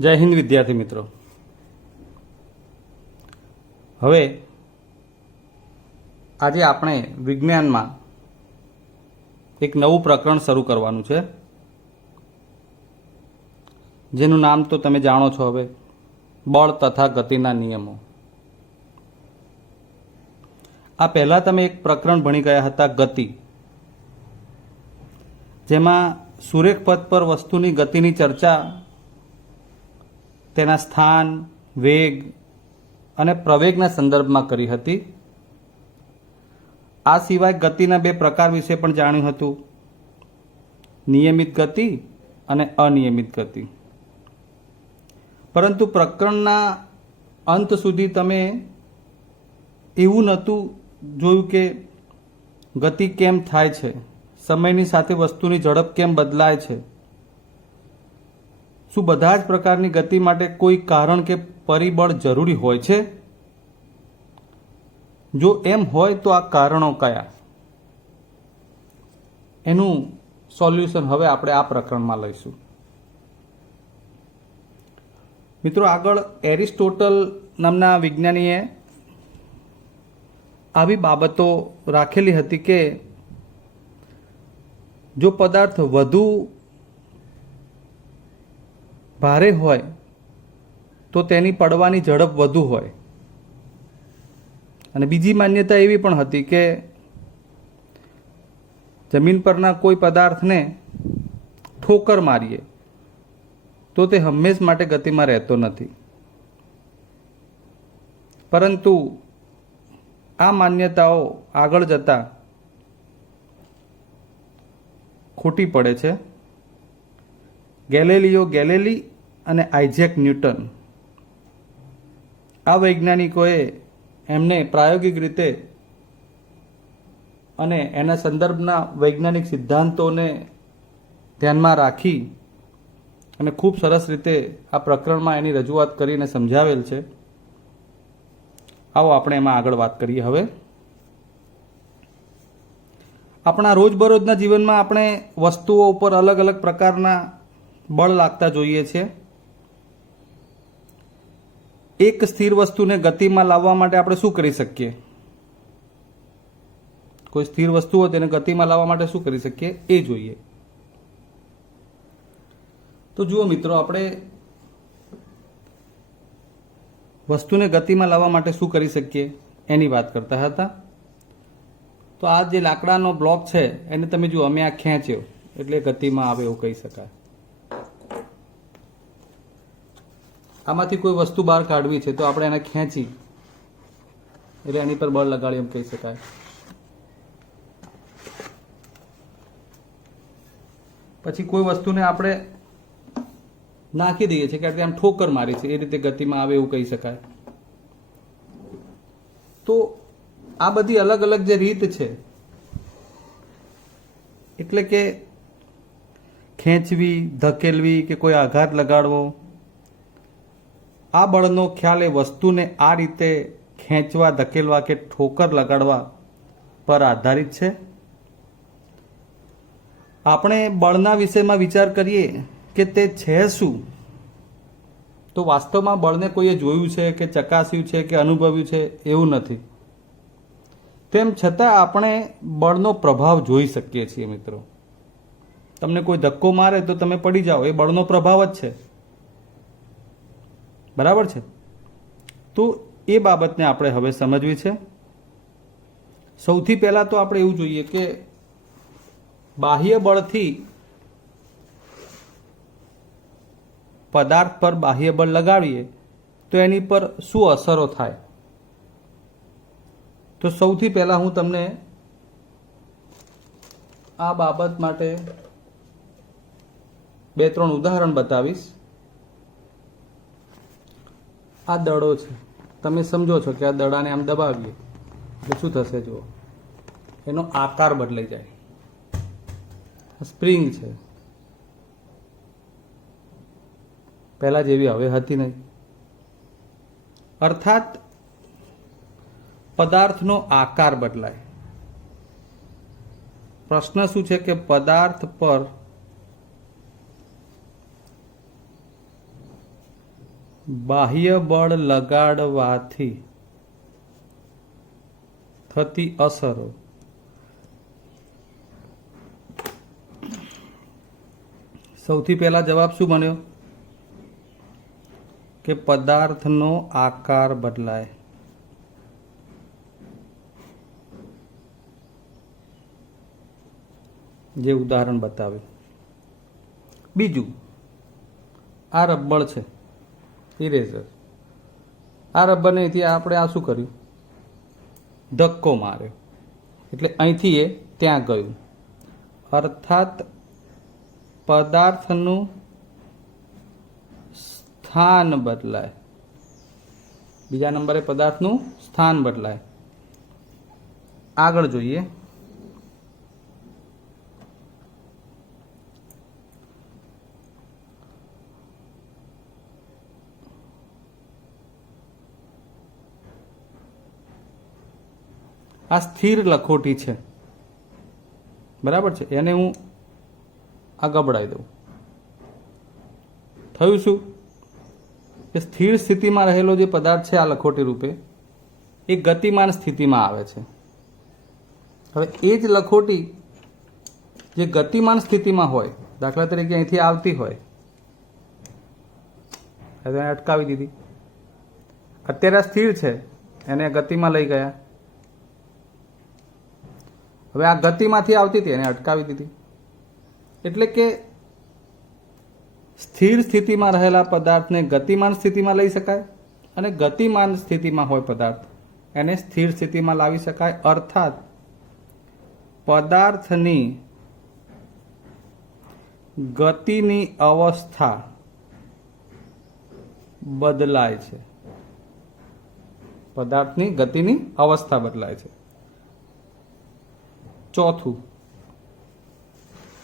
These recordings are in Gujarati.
જય હિન્દ વિદ્યાર્થી મિત્રો। હવે આજે આપણે વિજ્ઞાનમાં એક નવું પ્રકરણ શરૂ કરવાનું છે, જેનું નામ તો તમે જાણો છો। હવે બળ તથા ગતિના નિયમો। આ પહેલા તમે એક પ્રકરણ ભણી ગયા હતા, ગતિ, જેમાં સુરેખ પથ પર વસ્તુની ગતિની ચર્ચા તેના સ્થાન, વેગ અને પ્રવેગના સંદર્ભમાં કરી હતી। આ સિવાય ગતિના બે પ્રકાર વિશે પણ જાણ્યું હતું, નિયમિત ગતિ અને અનિયમિત ગતિ। પરંતુ પ્રકરણના અંત સુધી તમે એવું નહોતું જોયું કે ગતિ કેમ થાય છે, સમયની સાથે વસ્તુની ઝડપ કેમ બદલાય છે, શું બધા જ પ્રકારની ગતિ માટે કોઈ કારણ કે પરિબળ જરૂરી હોય છે? જો એમ હોય તો આ કારણો કયા? એનું સોલ્યુશન હવે આપણે આ પ્રકરણમાં લઈશું। મિત્રો, આગળ એરિસ્ટોટલ નામના વિજ્ઞાનીએ આવી બાબતો રાખેલી હતી કે જો પદાર્થ વધુ ભારે હોય તો તેની પડવાની ઝડપ વધુ હોય, અને બીજી માન્યતા એવી પણ હતી કે જમીન પરના કોઈ પદાર્થને ઠોકર મારીએ તો તે હંમેશ માટે ગતિમાં રહેતો નથી। પરંતુ આ માન્યતાઓ આગળ જતા ખોટી પડે છે। ગેલિલિયો ગેલિલી અને આઇઝેક ન્યૂટન, આ વૈજ્ઞાનિકોએ એમને પ્રાયોગિક રીતે અને એના સંદર્ભના વૈજ્ઞાનિક સિદ્ધાંતોને ધ્યાનમાં રાખી અને ખૂબ સરસ રીતે આ પ્રકરણમાં એની રજૂઆત કરીને સમજાવેલ છે। આવો આપણે એમાં આગળ વાત કરીએ। હવે આપણા રોજબરોજના જીવનમાં આપણે વસ્તુઓ ઉપર અલગ અલગ પ્રકારના બળ લાગતા જોઈએ છીએ। એક સ્થિર વસ્તુને ગતિમાં લાવવા માટે આપણે શું કરી શકીએ? કોઈ સ્થિર વસ્તુ હોય તેને ગતિમાં લાવવા માટે શું કરી શકીએ એ જોઈએ। તો જુઓ મિત્રો, આપણે વસ્તુને ગતિમાં લાવવા માટે શું કરી શકીએ એની વાત કરતા હતા। તો આ જે લાકડાનો બ્લોક છે એને તમે જુઓ, અમે આ ખેંચ્યો એટલે ગતિમાં આવે એવું કહી શકાય। આમાંથી કોઈ વસ્તુ બહાર કાઢવી છે તો આપણે એને ખેંચી એટલે એની પર બળ લગાડી એમ કહી શકાય। પછી કોઈ વસ્તુને આપણે નાખી દઈએ છીએ કે આમ ઠોકર મારી છે, એ રીતે ગતિમાં આવે એવું કહી શકાય। તો આ બધી અલગ અલગ જે રીત છે, એટલે કે ખેંચવી, ધકેલવી કે કોઈ આઘાત લગાડવો, આ બળનો ખ્યાલ એ વસ્તુને આ રીતે ખેંચવા, ધકેલવા કે ઠોકર લગાડવા પર આધારિત છે। આપણે બળના વિષયમાં વિચાર કરીએ કે તે છે શું, તો વાસ્તવમાં બળને કોઈએ જોયું છે કે ચકાસ્યું છે કે અનુભવ્યું છે એવું નથી। તેમ છતાં આપણે બળનો પ્રભાવ જોઈ શકીએ છીએ। મિત્રો, તમને કોઈ ધક્કો મારે તો તમે પડી જાઓ, એ બળનો પ્રભાવ જ છે, બરાબર છે? તો એ બાબતને આપણે હવે સમજવી છે। સૌથી પહેલા તો આપણે એવું જોઈએ કે બાહ્ય બળથી પદાર્થ પર બાહ્ય બળ લગાવીએ તો એની પર શું અસરો થાય। તો સૌથી પહેલા હું તમને આ બાબત માટે બે ત્રણ ઉદાહરણ બતાવીશ। આ દડો છે, તમે સમજો છો કે આ દડાને આમ દબાવીએ એટલે શું થશે? જુઓ, એનો આકાર બદલાઈ જાય। સ્પ્રિંગ છે, પહેલા જેવી હવે હતી નહીં, અર્થાત પદાર્થનો આકાર બદલાય। પ્રશ્ન શું છે કે પદાર્થ પર બાહ્ય બળ લગાડવાથી થતી અસરો. સૌથી પહેલા જવાબ શું બન્યો કે પદાર્થનો આકાર બદલાય. જે ઉદાહરણ બતાવ્યું. બીજું, આ રબર છે, ઇરેઝર. આ રબરને અહીંથી આપણે આ શું કર્યું, ધક્કો માર્યો, એટલે અહીંથી એ ત્યાં ગયું. અર્થાત પદાર્થનું સ્થાન બદલાય. બીજા નંબરે પદાર્થનું સ્થાન બદલાય. આગળ જોઈએ. આ સ્થિર લખોટી છે, બરાબર છે. એને હું આ ગબડાવી દઉં. થયું શું કે સ્થિર સ્થિતિમાં રહેલો જે પદાર્થ છે આ લખોટી રૂપે એ ગતિમાન સ્થિતિમાં આવે છે. હવે એ જ લખોટી જે ગતિમાન સ્થિતિમાં હોય, દાખલા તરીકે અહીંથી આવતી હોય, એને અટકાવી દીધી. અત્યારે સ્થિર છે, એને ગતિમાં લઈ ગયા. હવે આ ગતિમાંથી આવતી હતી, એને અટકાવી દીધી. એટલે કે સ્થિર સ્થિતિમાં રહેલા પદાર્થને ગતિમાન સ્થિતિમાં લઈ શકાય અને ગતિમાન સ્થિતિમાં હોય પદાર્થ એને સ્થિર સ્થિતિમાં લાવી શકાય. અર્થાત પદાર્થની ગતિની અવસ્થા બદલાય છે. પદાર્થની ગતિની અવસ્થા બદલાય છે. ચોથું,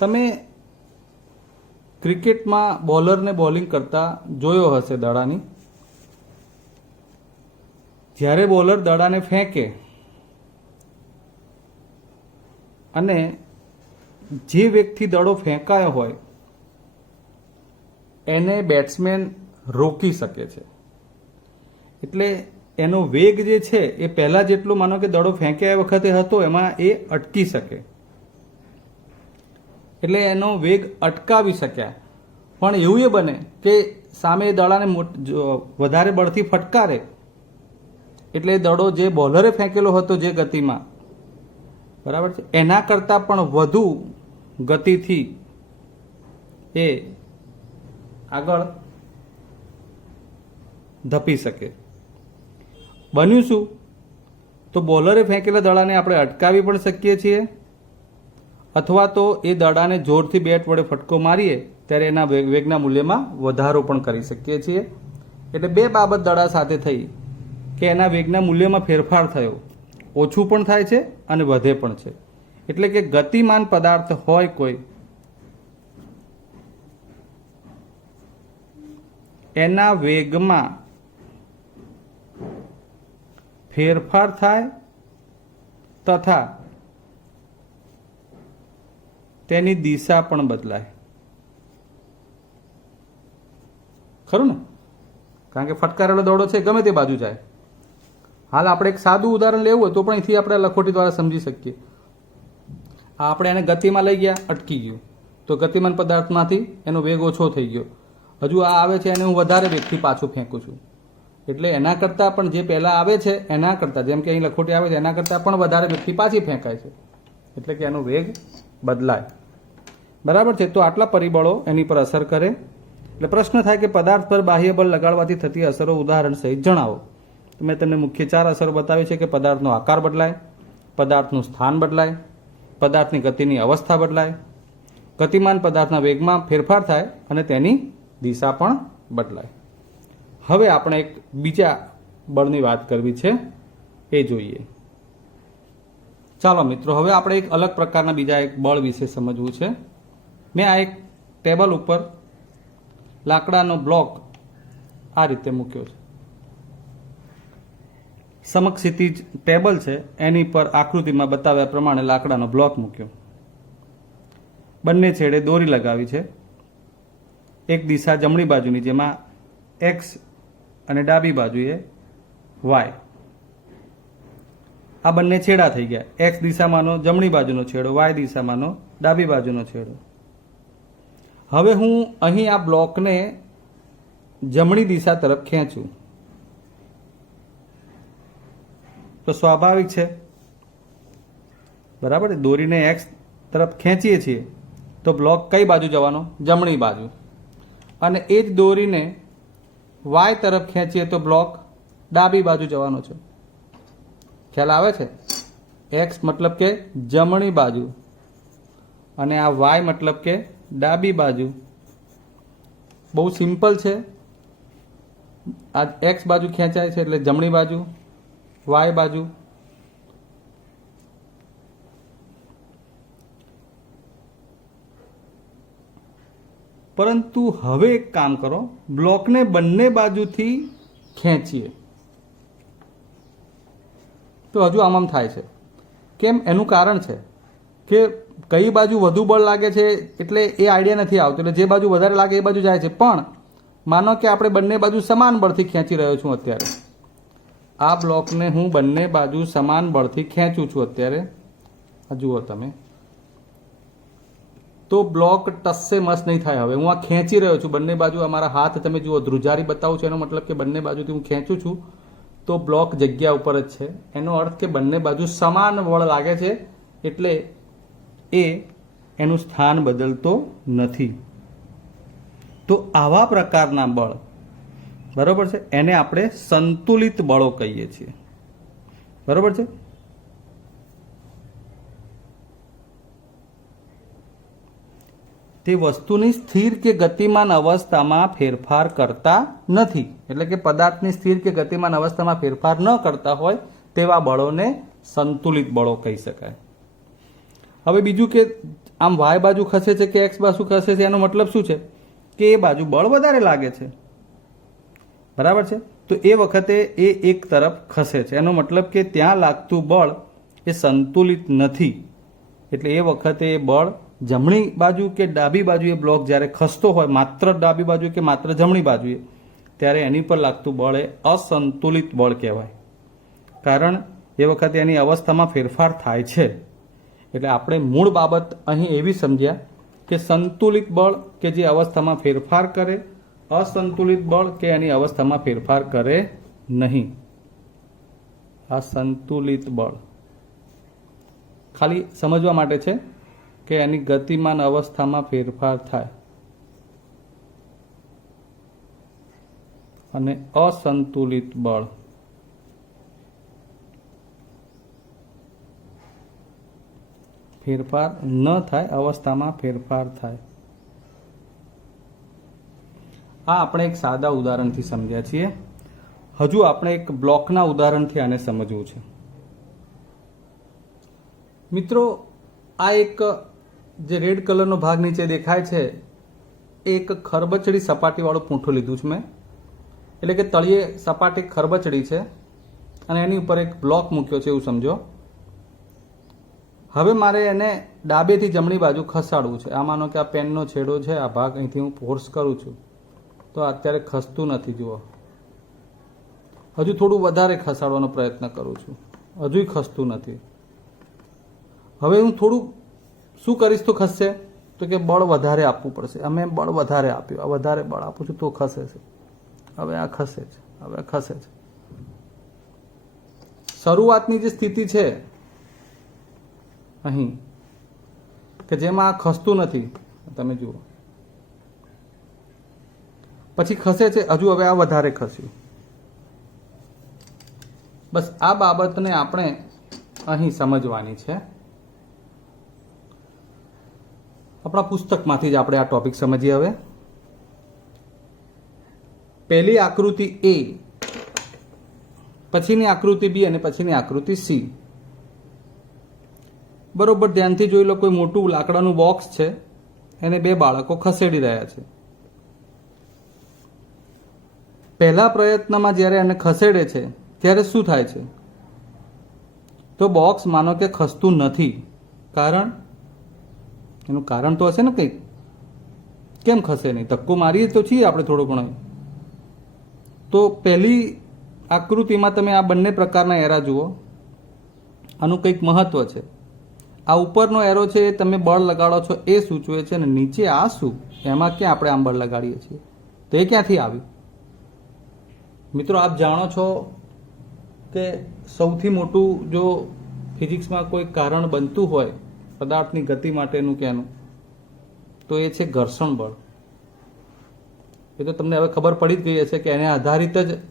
તમે ક્રિકેટમાં બોલરને બોલિંગ કરતા જોયો હશે દડાની. જ્યારે બોલર દડાને ફેંકે અને જે વ્યક્તિ દડો ફેંકાયો હોય એને બેટ્સમેન રોકી શકે છે. એટલે એનો વેગ જે છે એ પહેલાં જેટલો માનો કે દડો ફેંક્યા વખતે હતો એમાં એ અટકી શકે, એટલે એનો વેગ અટકાવી શક્યા. પણ એવું એ બને કે સામે દડાને વધારે બળથી ફટકારે એટલે એ દડો જે બોલરે ફેંકેલો હતો જે ગતિમાં, બરાબર છે, એના કરતાં પણ વધુ ગતિથી એ આગળ ધપી શકે. બન્યું શું, તો બોલરે ફેંકેલા દડાને આપણે અટકાવી પણ શકીએ છીએ અથવા તો એ દડાને જોરથી બેટ વડે ફટકો મારીએ ત્યારે એના વેગના મૂલ્યમાં વધારો પણ કરી શકીએ છીએ. એટલે બે બાબત દડા સાથે થઈ કે એના વેગના મૂલ્યમાં ફેરફાર થયો, ઓછું પણ થાય છે અને વધે પણ છે. એટલે કે ગતિમાન પદાર્થ હોય કોઈ, એના વેગમાં ફેરફાર થાય તથા તેની દિશા પણ બદલાય. ખરું ને? કારણ કે ફટકારેલો દડો છે ગમે તે બાજુ જાય. હાલ આપણે એક સાદું ઉદાહરણ લેવું હોય તો પણ અહીંથી આપણે લખોટી દ્વારા સમજી શકીએ. આપણે એને ગતિમાં લઈ ગયા, અટકી ગયું, તો ગતિમાન પદાર્થમાંથી એનો વેગ ઓછો થઈ ગયો. હજુ આ આવે છે એને હું વધારે વેગથી પાછું ફેંકું છું, એટલે એના કરતાં પણ જે પહેલાં આવે છે એના કરતાં, જેમ કે અહીં લખોટી આવે છે એના કરતાં પણ વધારે વેગથી પાછી ફેંકાય છે, એટલે કે એનો વેગ બદલાય. બરાબર છે. તો આટલા પરિબળો એની પર અસર કરે. એટલે પ્રશ્ન થાય કે પદાર્થ પર બાહ્ય બળ લગાડવાથી થતી અસરો ઉદાહરણ સહિત જણાવો. તો મેં તમને મુખ્ય 4 અસરો બતાવી છે કે પદાર્થનો આકાર બદલાય, પદાર્થનું સ્થાન બદલાય, પદાર્થની ગતિની અવસ્થા બદલાય, ગતિમાન પદાર્થના વેગમાં ફેરફાર થાય અને તેની દિશા પણ બદલાય. હવે આપણે એક બીજા બળની વાત કરવી છે, એ જોઈએ. ચાલો મિત્રો, હવે આપણે એક અલગ પ્રકારના બીજા એક બળ વિશે સમજવું છે. મેં આ એક ટેબલ ઉપર લાકડાનો બ્લોક આ રીતે મૂક્યો છે. સમક્ષિતિજ ટેબલ છે, એની પર આકૃતિમાં બતાવ્યા પ્રમાણે લાકડાનો બ્લોક મૂક્યો. બંને છેડે દોરી લગાવી છે. એક દિશા જમણી બાજુની જેમાં એક્સ અને ડાબી બાજુએ વાય. આ બંને છેડા થઈ ગયા. એક્સ દિશામાંનો જમણી બાજુનો છેડો, વાય દિશામાંનો ડાબી બાજુનો છેડો. હવે હું અહીં આ બ્લોકને જમણી દિશા તરફ ખેંચું તો સ્વાભાવિક છે, બરાબર. દોરીને એક્સ તરફ ખેંચીએ છીએ તો બ્લોક કઈ બાજુ જવાનો? જમણી બાજુ. અને એ જ દોરીને વાય તરફ ખેંચીએ તો બ્લોક ડાબી બાજુ જવાનો છે. ખ્યાલ આવે છે? એક્સ મતલબ કે જમણી બાજુ અને આ વાય મતલબ કે ડાબી બાજુ. બહુ સિમ્પલ છે. આ એક્સ બાજુ ખેંચાય છે એટલે જમણી બાજુ, વાય બાજુ. પરંતુ હવે એક કામ કરો, બ્લોકને બંને બાજુથી ખેંચીએ તો હજુ આમ થાય છે. કેમ? એનું કારણ છે કે કઈ બાજુ વધુ બળ લાગે છે એટલે એ આઈડિયા નથી આવતો, એટલે જે બાજુ વધારે લાગે એ બાજુ જાય છે. પણ માનો કે આપણે બંને બાજુ સમાન બળથી ખેંચી રહ્યો છું. અત્યારે આ બ્લોકને હું બંને બાજુ સમાન બળથી ખેંચું છું. અત્યારે જુઓ તમે, તો બ્લોક ટસસે મસ નહીં થાય. હવે હું આ ખેંચી રહ્યો છું બંને બાજુ. અમારા હાથ તમે જુઓ, ધ્રુજારી બતાવું છું, એનો મતલબ કે બંને બાજુથી હું ખેંચું છું તો બ્લોક જગ્યા ઉપર જ છે. એનો અર્થ કે બંને બાજુ સમાન બળ લાગે છે એટલે એ એનું સ્થાન બદલતો નથી. તો આવા પ્રકારના બળ, બરોબર છે, એને આપણે સંતુલિત બળો કહીએ છીએ. બરોબર છે. તે વસ્તુની સ્થિર કે ગતિમાન અવસ્થામાં ફેરફાર કરતા નથી. એટલે કે પદાર્થની સ્થિર કે ગતિમાન અવસ્થામાં ફેરફાર ન કરતા હોય તેવા બળોને સંતુલિત બળો કહી શકાય. હવે બીજું કે આમ વાય બાજુ ખસે છે કે એક્સ બાજુ ખસે છે, એનો મતલબ શું છે? કે એ બાજુ બળ વધારે લાગે છે. બરાબર છે. તો એ વખતે એ એક તરફ ખસે છે. એનો મતલબ કે ત્યાં લાગતું બળ એ સંતુલિત નથી. એટલે એ વખતે એ બળ જમણી બાજુ કે ડાબી બાજુએ બ્લોક જ્યારે ખસતો હોય, માત્ર ડાબી બાજુ કે માત્ર જમણી બાજુએ, ત્યારે એની પર લાગતું બળ એ અસંતુલિત બળ કહેવાય. કારણ એ વખતે એની અવસ્થામાં ફેરફાર થાય છે. એટલે આપણે મૂળ બાબત અહીં એવી સમજ્યા કે સંતુલિત બળ કે જે અવસ્થામાં ફેરફાર કરે, અસંતુલિત બળ કે એની અવસ્થામાં ફેરફાર કરે નહીં. આ સંતુલિત બળ ખાલી સમજવા માટે છે કે એની ગતિમાન અવસ્થામાં ફેરફાર થાય અને અસંતુલિત બળ ફેરફાર ન થાય, અવસ્થામાં ફેરફાર થાય. આ આપણે એક સાદા ઉદાહરણથી સમજ્યા છીએ. હજુ આપણે એક બ્લોકના ઉદાહરણથી આને સમજવું છે. મિત્રો, આ એક જે રેડ કલરનો ભાગ નીચે દેખાય છે એ એક ખરબચડી સપાટીવાળું પૂંઠું લીધું છે મેં. એટલે કે તળિયે સપાટી ખરબચડી છે અને એની ઉપર એક બ્લોક મૂક્યો છે એવું સમજો. હવે મારે એને ડાબેથી જમણી બાજુ ખસાડવું છે. આ માનો કે આ પેનનો છેડો છે, આ ભાગ અહીંથી હું ફોર્સ કરું છું તો અત્યારે ખસતું નથી. જુઓ, હજુ થોડું વધારે ખસાડવાનો પ્રયત્ન કરું છું, હજુય ખસતું નથી. હવે હું થોડું શું કરીશ તો ખસશે? તો કે બળ વધારે આપવું પડશે. અમે બળ વધારે આપ્યું, આ વધારે બળ આપું છું તો ખસે છે. હવે આ ખસે છે, હવે ખસે છે. શરૂઆતની જે સ્થિતિ છે અહીં કે જેમાં આ ખસતું નથી, તમે જુઓ, પછી ખસે છે, હજુ હવે આ વધારે ખસ્યું. બસ આ બાબતને આપણે અહીં સમજવાની છે. આપણા પુસ્તકમાંથી જ આપણે આ ટોપિક સમજીએ. હવે પહેલી આકૃતિ એ, પછીની આકૃતિ બી અને પછીની આકૃતિ સી. બરોબર ધ્યાનથી જોઈ લો. કોઈ મોટું લાકડાનું બોક્સ છે, એને બે બાળકો ખસેડી રહ્યા છે. પહેલા પ્રયત્નમાં જ્યારે એને ખસેડે છે ત્યારે શું થાય છે? તો બોક્સ માનો કે ખસતું નથી. કારણ? એનું કારણ તો હશે ને કંઈક. કેમ ખસે નહીં? ધક્કો મારીએ તો છીએ આપણે થોડો ઘણો. તો પહેલી આકૃતિમાં તમે આ બંને પ્રકારના એરા જુઓ. આનું કંઈક મહત્વ છે. આ ઉપરનો એરો છે એ તમે બળ લગાડો છો એ સૂચવે છે, અને નીચે આ શું, એમાં ક્યાં આપણે આમ બળ લગાડીએ છીએ, તો એ ક્યાંથી આવ્યું? મિત્રો, આપ જાણો છો કે સૌથી મોટું જો ફિઝિક્સમાં કોઈ કારણ બનતું હોય પદાર્થની ગતિ માટેનું કે એનું, તો એ છે ઘર્ષણ બળ. એ તો તમને હવે ખબર પડી જ ગઈ હશે કે એને આધારિત જ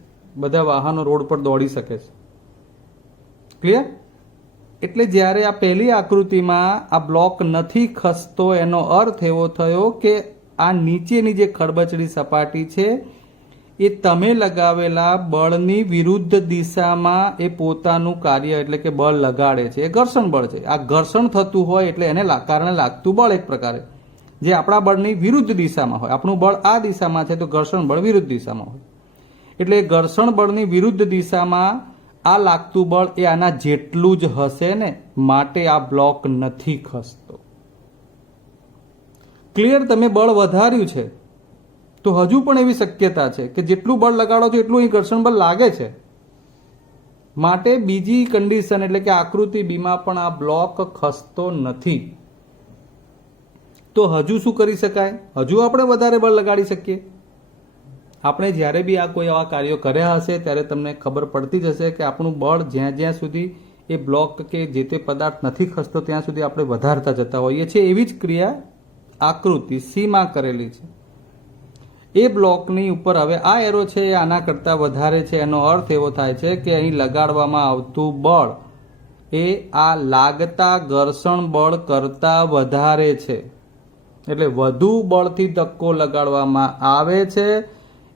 બધા વાહનો રોડ પર દોડી શકે છે. ક્લિયર? એટલે જ્યારે આ પહેલી આકૃતિમાં આ બ્લોક નથી ખસતો, એનો અર્થ એવો થયો કે આ નીચેની જે ખડબચડી સપાટી છે એ તમે લગાવેલા બળની વિરુદ્ધ દિશામાં એ પોતાનું કાર્ય એટલે કે બળ લગાડે છે. એ ઘર્ષણ બળ છે. આ ઘર્ષણ થતું હોય એટલે એને કારણે લાગતું બળ એક પ્રકારે જે આપણા બળની વિરુદ્ધ દિશામાં હોય. આપણું બળ આ દિશામાં છે તો ઘર્ષણ બળ વિરુદ્ધ દિશામાં હોય. એટલે ઘર્ષણ બળની વિરુદ્ધ દિશામાં આ લાગતું બળ એ આના જેટલું જ હશે ને, માટે આ બ્લોક નથી ખસતો. ક્લિયર? તમે બળ વધાર્યું છે તો હજુ પણ એવી શક્યતા છે કે જેટલું બળ લગાડો છો એટલું અહીં ઘર્ષણ બળ લાગે છે. માટે બીજી કન્ડિશન એટલે કે આકૃતિ બીમાં પણ આ બ્લોક ખસતો નથી. તો હજુ શું કરી શકાય? હજુ આપણે વધારે બળ લગાડી શકીએ. આપણે જ્યારે બી આ કોઈ આવા કાર્યો કર્યા હશે ત્યારે તમને ખબર પડતી જ હશે કે આપણું બળ જ્યાં જ્યાં સુધી એ બ્લોક કે જે તે પદાર્થ નથી ખસતો ત્યાં સુધી આપણે વધારતા જતા હોઈએ છીએ. એવી જ ક્રિયા આકૃતિ સીમાં કરેલી છે. એ બ્લોકની ઉપર હવે આ એરો છે એ આના કરતાં વધારે છે. એનો અર્થ એવો થાય છે કે અહીં લગાડવામાં આવતું બળ એ આ લાગતા ઘર્ષણ બળ કરતાં વધારે છે. એટલે વધુ બળથી ધક્કો લગાડવામાં આવે છે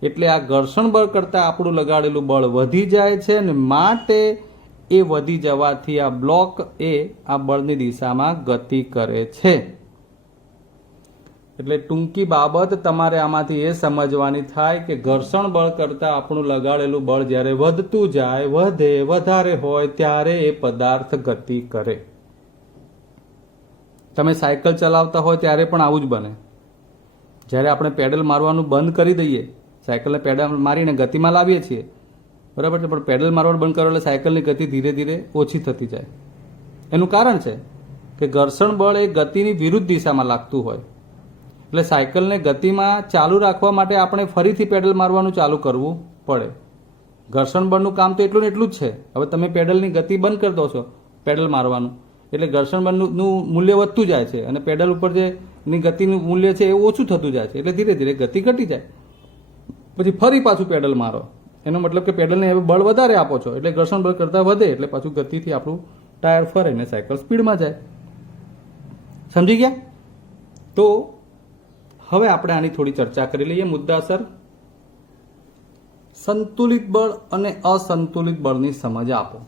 એટલે આ ઘર્ષણ બળ કરતાં આપણું લગાડેલું બળ વધી જાય છે, અને માટે એ વધી જવાથી આ બ્લોક એ આ બળની દિશામાં ગતિ કરે છે. એટલે ટૂંકી બાબત તમારે આમાંથી એ સમજવાની થાય કે ઘર્ષણ બળ કરતાં આપણું લગાડેલું બળ જ્યારે વધતું જાય, વધે, વધારે હોય ત્યારે એ પદાર્થ ગતિ કરે. તમે સાયકલ ચલાવતા હોય ત્યારે પણ આવું જ બને. જ્યારે આપણે પેડલ મારવાનું બંધ કરી દઈએ, સાયકલને પેડલ મારીને ગતિમાં લાવીએ છીએ, બરાબર છે, પણ પેડલ મારવાનું બંધ કરો એટલે સાયકલની ગતિ ધીરે ધીરે ઓછી થતી જાય. એનું કારણ છે કે ઘર્ષણ બળ એ ગતિની વિરુદ્ધ દિશામાં લાગતું હોય. એટલે સાયકલને ગતિમાં ચાલુ રાખવા માટે આપણે ફરીથી પેડલ મારવાનું ચાલુ કરવું પડે. ઘર્ષણ બળનું કામ તો એટલું ને એટલું જ છે. હવે તમે પેડલની ગતિ બંધ કરી દો છો પેડલ મારવાનું, એટલે ઘર્ષણ બળનું મૂલ્ય વધતું જાય છે અને પેડલ ઉપર જે એની ગતિનું મૂલ્ય છે એ ઓછું થતું જાય છે. એટલે ધીરે ધીરે ગતિ ઘટી જાય. પછી ફરી પાછું પેડલ મારો, એનો મતલબ કે પેડલને હવે બળ વધારે આપો છો એટલે ઘર્ષણ બળ કરતાં વધે, એટલે પાછું ગતિથી આપણું ટાયર ફરે ને સાયકલ સ્પીડમાં જાય. સમજી ગયા? તો હવે આપણે આની થોડી ચર્ચા કરી લઈએ મુદ્દાસર. સંતુલિત બળ અને અસંતુલિત બળની સમજ આપો.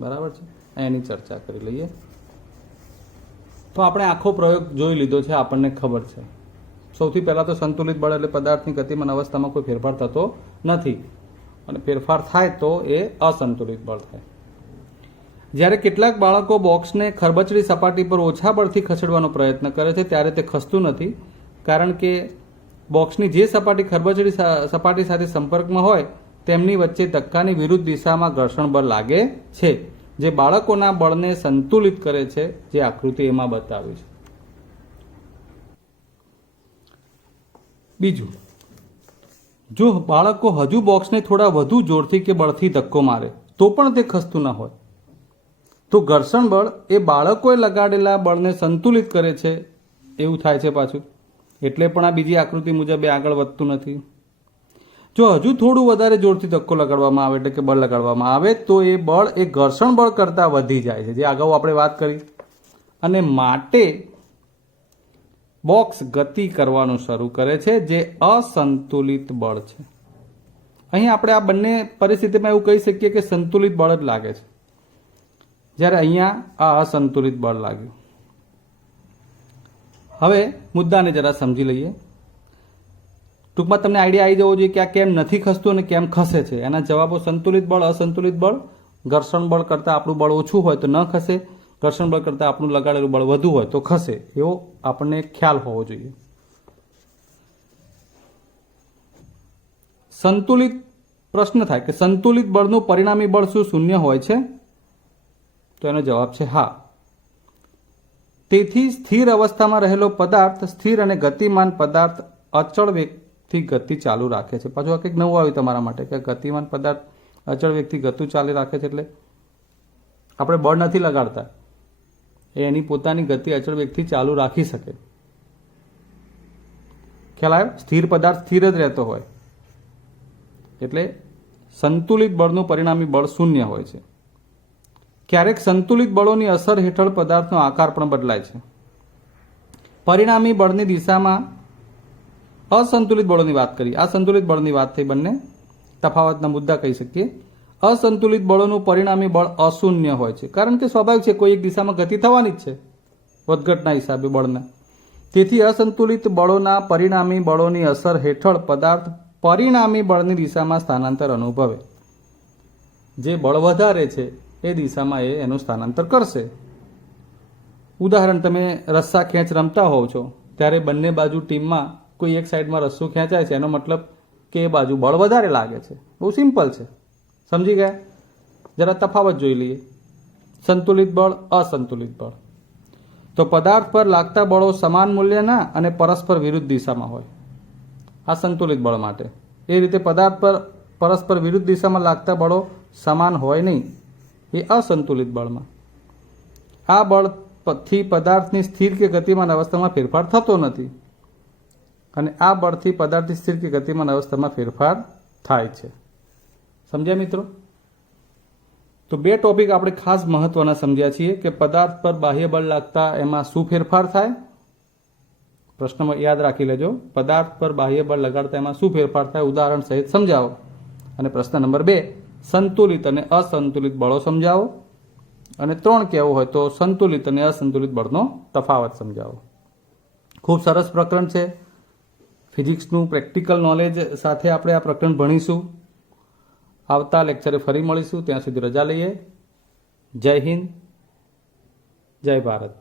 બરાબર છે, એની ચર્ચા કરી લઈએ. તો આપણે આખો પ્રયોગ જોઈ લીધો છે, આપણને ખબર છે. સૌથી પહેલા તો સંતુલિત બળ એટલે પદાર્થની ગતિમાન અવસ્થામાં કોઈ ફેરફાર થતો નથી, અને ફેરફાર થાય તો એ અસંતુલિત બળ થાય. જ્યારે કેટલાક બાળકો બોક્સને ખરબચડી સપાટી પર ઓછા બળથી ખસેડવાનો પ્રયત્ન કરે છે ત્યારે તે ખસતું નથી, કારણ કે બોક્સની જે સપાટી ખરબચડી સપાટી સાથે સંપર્કમાં હોય તેમની વચ્ચે ધક્કાની વિરુદ્ધ દિશામાં ઘર્ષણ બળ લાગે છે, જે બાળકોના બળને સંતુલિત કરે છે, જે આકૃતિ એમાં બતાવી છે. બીજું, જો બાળકો હજુ બોક્સને થોડા વધુ જોરથી કે બળથી ધક્કો મારે તો પણ તે ખસતું ન હોય, તો ઘર્ષણ બળ એ બાળકોએ લગાડેલા બળને સંતુલિત કરે છે એવું થાય છે પાછું. એટલે પણ આ બીજી આકૃતિ મુજબ એ આગળ વધતું નથી. જો હજુ થોડું વધારે જોરથી ધક્કો લગાડવામાં આવે એટલે કે બળ લગાડવામાં આવે તો એ બળ એ ઘર્ષણ બળ કરતાં વધી જાય છે, જે અગાઉ આપણે વાત કરી, અને માટે બોક્સ ગતિ કરવાનું શરૂ કરે છે, જે અસંતુલિત બળ છે. અહીં આપણે આ બંને પરિસ્થિતિમાં એવું કહી શકીએ કે સંતુલિત બળ જ લાગે છે, જ્યારે અહીંયા આ અસંતુલિત બળ લાગ્યું. હવે મુદ્દાને જરા સમજી લઈએ. ટૂંકમાં તમને આઈડિયા આવી જવો જોઈએ કે આ કેમ નથી ખસતું અને કેમ ખસે છે. એના જવાબો સંતુલિત બળ, અસંતુલિત બળ. ઘર્ષણ બળ કરતાં આપણું બળ ઓછું હોય તો ન ખસે, ઘર્ષણ બળ કરતાં આપણું લગાડેલું બળ વધુ હોય તો ખસે, એવો આપણને ખ્યાલ હોવો જોઈએ. સંતુલિત પ્રશ્ન થાય કે સંતુલિત બળનું પરિણામી બળ શું શૂન્ય હોય છે? તો એનો જવાબ છે હા. તેથી સ્થિર અવસ્થામાં રહેલો પદાર્થ સ્થિર અને ગતિમાન પદાર્થ અચળ વેગથી ગતિ ચાલુ રાખે છે. પાછું આ કંઈક નવું આવ્યું તમારા માટે કે ગતિમાન પદાર્થ અચળ વેગથી ગતિ ચાલુ રાખે છે, એટલે આપણે બળ નથી લગાડતા, એ એની પોતાની ગતિ અચળ વેગથી ચાલુ રાખી શકે. ખ્યાલ આવ્યો? સ્થિર પદાર્થ સ્થિર જ રહેતો હોય એટલે સંતુલિત બળનું પરિણામી બળ શૂન્ય હોય છે. ક્યારેક સંતુલિત બળોની અસર હેઠળ પદાર્થનો આકાર પણ બદલાય છે. પરિણામી બળની દિશામાં અસંતુલિત બળોની વાત કરી, આ સંતુલિત બળની વાત થઈ, બંને તફાવતના મુદ્દા કહી શકીએ. અસંતુલિત બળોનું પરિણામી બળ અશૂન્ય હોય છે, કારણ કે સ્વાભાવિક છે, કોઈ એક દિશામાં ગતિ થવાની જ છે વધઘટના હિસાબે બળના. તેથી અસંતુલિત બળોના પરિણામી બળોની અસર હેઠળ પદાર્થ પરિણામી બળની દિશામાં સ્થાનાંતર અનુભવે. જે બળ વધારે છે એ દિશામાં એનું સ્થાનાંતર કરશે. ઉદાહરણ, તમે રસ્સા ખેંચ રમતા હોવ છો ત્યારે બંને બાજુ ટીમમાં કોઈ એક સાઈડમાં રસ્સો ખેંચાય છે, એનો મતલબ કે એ બાજુ બળ વધારે લાગે છે. બહુ સિમ્પલ છે, સમજી ગયા? જરા તફાવત જોઈ લઈએ. સંતુલિત બળ, અસંતુલિત બળ. તો પદાર્થ પર લાગતા બળો સમાન મૂલ્યના અને પરસ્પર વિરુદ્ધ દિશામાં હોય, આ સંતુલિત બળ માટે. એ રીતે પદાર્થ પર પરસ્પર વિરુદ્ધ દિશામાં લાગતા બળો સમાન હોય નહીં, એ અસંતુલિત બળમાં. આ બળથી પદાર્થની સ્થિર કે ગતિમાન અવસ્થામાં ફેરફાર થતો નથી, અને આ બળથી પદાર્થની સ્થિર કે ગતિમાન અવસ્થામાં ફેરફાર થાય છે. સમજ્યા મિત્રો? તો બે ટોપિક આપણે ખાસ મહત્વના સમજ્યા છીએ કે પદાર્થ પર બાહ્ય બળ લાગતા એમાં શું ફેરફાર થાય. પ્રશ્નમાં યાદ રાખી લેજો, પદાર્થ પર બાહ્ય બળ લગાડતા એમાં શું ફેરફાર થાય, ઉદાહરણ સહિત સમજાવો. અને પ્રશ્ન નંબર 2, સંતુલિત અને અસંતુલિત બળો સમજાવો. અને 3 કહેવું હોય તો સંતુલિત અને અસંતુલિત બળનો તફાવત સમજાવો. ખૂબ સરસ પ્રકરણ છે. ફિઝિક્સનું પ્રેક્ટિકલ નોલેજ સાથે આપણે આ પ્રકરણ ભણીશું. આવતા લેક્ચરે ફરી મળીશું. ત્યાં સુધી રજા લઈએ. જય હિન્દ, જય ભારત.